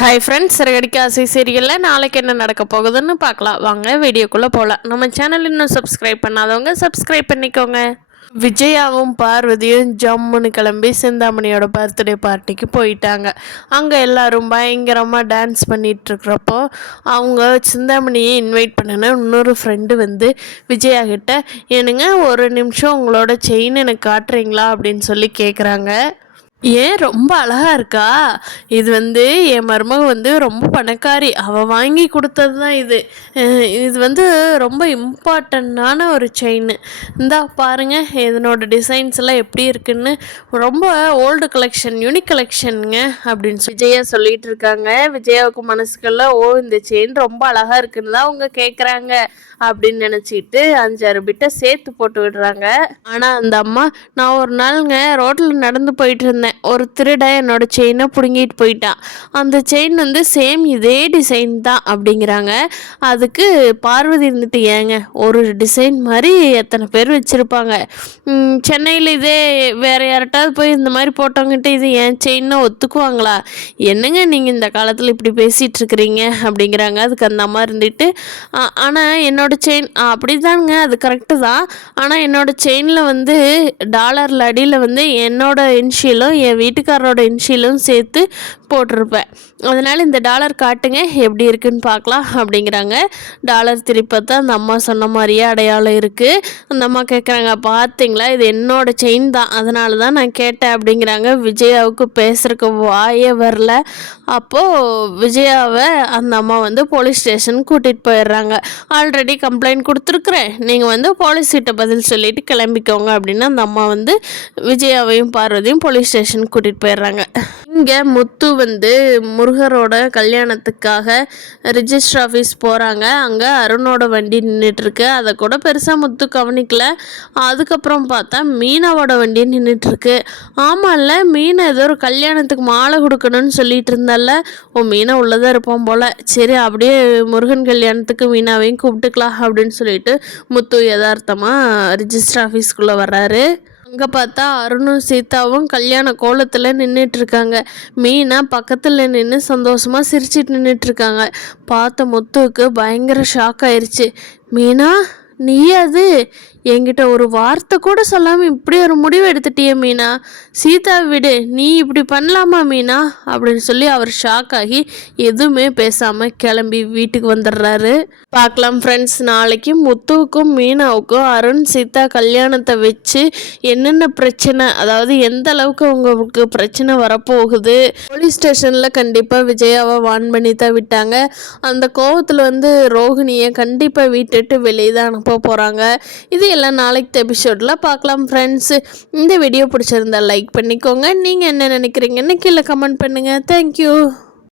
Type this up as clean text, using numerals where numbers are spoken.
Hi friends, Siragadikka ஆசை சீரியலில் நாளைக்கு என்ன நடக்க போகுதுன்னு பார்க்கலாம். வாங்க வீடியோக்குள்ளே போகலாம். நம்ம சேனல் இன்னும் சப்ஸ்கிரைப் பண்ணாதவங்க சப்ஸ்கிரைப் பண்ணிக்கோங்க. விஜயாவும் பார்வதியும் ஜம்முன்னு கிளம்பி சிந்தாமணியோட பர்த்டே பார்ட்டிக்கு போயிட்டாங்க. அங்கே எல்லாரும் பயங்கரமாக டான்ஸ் பண்ணிகிட்ருக்கிறப்போ அவங்க சிந்தாமணியை இன்வைட் பண்ணின இன்னொரு ஃப்ரெண்டு வந்து விஜயா கிட்ட, என்னங்க ஒரு நிமிஷம் உங்களோட செயின் எனக்கு காட்டுறீங்களா அப்படின்னு சொல்லி கேட்குறாங்க. ஏன் ரொம்ப அழகாக இருக்கா? இது வந்து என் மருமக வந்து ரொம்ப பணக்காரி, அவள் வாங்கி கொடுத்தது தான் இது. இது வந்து ரொம்ப இம்பார்ட்டண்ட்டான ஒரு செயின். இந்தா பாருங்கள், இதனோட டிசைன்ஸ் எல்லாம் எப்படி இருக்குன்னு. ரொம்ப ஓல்டு கலெக்ஷன், யூனிக் கலெக்ஷனுங்க அப்படின்னு விஜயா சொல்லிட்டு இருக்காங்க. விஜயாவுக்கு மனசுக்கெல்லாம் இந்த செயின் ரொம்ப அழகாக இருக்குன்னு தான் அவங்க கேட்குறாங்க அப்படின்னு நினச்சிட்டு 5-6 பிட்டை சேர்த்து போட்டு விடுறாங்க. ஆனால் அந்த அம்மா, நான் ஒரு நாளுங்க ரோட்டில் நடந்து போயிட்டு இருந்தேன், ஒரு திருடன் என்னோட செயினை பிடுங்கிட்டு போயிட்டான். அந்த செயின் வந்து சேம் இதே டிசைன் தான் அப்படிங்கிறாங்க. அதுக்கு பார்வதி இருந்துட்டு, ஏங்க ஒரு டிசைன் மாதிரி எத்தனை பேர் வச்சுருப்பாங்க, சென்னையில் இதே வேறு யார்ட்டாவது போய் இந்த மாதிரி போட்டவங்கிட்ட இது என் செயின்னு ஒத்துக்குவாங்களா? என்னங்க நீங்கள் இந்த காலத்தில் இப்படி பேசிகிட்டு இருக்கிறீங்க அப்படிங்கிறாங்க. அதுக்கு அந்த அம்மா இருந்துட்டு, ஆனால் என்னோட செயின் அப்படி தாங்க, அது கரெக்டு தான். ஆனால் என்னோட செயினில் வந்து டாலரில் அடியில் வந்து என்னோட இன்ஷியலும் என் வீட்டுக்காரரோட இன்ஷியலும் சேர்த்து போட்டிருப்பேன். அதனால் இந்த டாலர் காட்டுங்க, எப்படி இருக்குன்னு பார்க்கலாம் அப்படிங்கிறாங்க. டாலர் திருப்பத்தை அந்த அம்மா சொன்ன மாதிரியே அடையாளம் இருக்குது. அந்த அம்மா கேட்குறாங்க, பார்த்தீங்களா இது என்னோட செயின் தான், அதனால தான் நான் கேட்டேன் அப்படிங்கிறாங்க. விஜயாவுக்கு பேசுகிறக்கு வாயே வரல. அப்போது விஜயாவை அந்த அம்மா வந்து போலீஸ் ஸ்டேஷன் கூட்டிகிட்டு போயிடுறாங்க. ஆல்ரெடி கம்ப்ளைண்ட் கொடுத்துருக்குறேன், நீங்கள் வந்து போலீஸ்கிட்ட பதில் சொல்லிவிட்டு கிளம்பிக்கோங்க அப்படின்னு அந்த அம்மா வந்து விஜயாவையும் பார்வதியும் போலீஸ் ஸ்டேஷன் கூட்டிகிட்டு போயிடுறாங்க. இங்கே முத்து வந்து முருகரோட கல்யாணத்துக்காக ரிஜிஸ்டர் ஆஃபீஸ் போகிறாங்க. அங்கே அருணோட வண்டி நின்றுட்டுருக்கு. அதை கூட பெருசாக முத்து கவனிக்கல. அதுக்கப்புறம் பார்த்தா மீனாவோட வண்டி நின்றுட்டுருக்கு. ஆமாம்ல, மீனை ஏதோ ஒரு கல்யாணத்துக்கு மாலை கொடுக்கணும்னு சொல்லிட்டு இருந்தால, மீனை உள்ளதாக இருப்போம் போல். சரி, அப்படியே முருகன் கல்யாணத்துக்கு மீனாவையும் கூப்பிட்டுக்கலாம் அப்படின்னு சொல்லிட்டு முத்து யதார்த்தமாக ரிஜிஸ்டர் ஆஃபீஸ்க்குள்ளே வர்றாரு. அங்கே பார்த்தா அருணும் சீதாவும் கல்யாண கோலத்தில் நின்றுட்டுருக்காங்க. மீனா பக்கத்தில் நின்று சந்தோஷமாக சிரிச்சிட்டு நின்றுட்டுருக்காங்க. பார்த்த முத்துவுக்கு பயங்கர ஷாக் ஆயிடுச்சு. மீனா, நீ அது என்கிட்ட ஒரு வார்த்தை கூட சொல்லாமல் இப்படி ஒரு முடிவு எடுத்துட்டியே மீனா, சீதா விடு, நீ இப்படி பண்ணலாமா மீனா அப்படின்னு சொல்லி அவர் ஷாக் ஆகி எதுவுமே பேசாமல் கிளம்பி வீட்டுக்கு வந்துடுறாரு. பார்க்கலாம் ஃப்ரெண்ட்ஸ், நாளைக்கு முத்துவுக்கும் மீனாவுக்கும் அருண் சீதா கல்யாணத்தை வச்சு என்னென்ன பிரச்சனை, அதாவது எந்த அளவுக்கு உங்களுக்கு பிரச்சனை வரப்போகுது. போலீஸ் ஸ்டேஷனில் கண்டிப்பாக விஜயாவை வான் பண்ணி தான் விட்டாங்க. அந்த கோவத்தில் வந்து ரோஹிணியை கண்டிப்பாக வீட்டுட்டு வெளியே தான் அனுப்ப போகிறாங்க. இது எல்லாம் நாளைக்கு எபிசோடில் பார்க்கலாம் ஃப்ரெண்ட்ஸு. இந்த வீடியோ பிடிச்சிருந்தா லைக் பண்ணிக்கோங்க. நீங்கள் என்ன நினைக்கிறீங்கன்னு கீழே கமெண்ட் பண்ணுங்கள். தேங்க்யூ.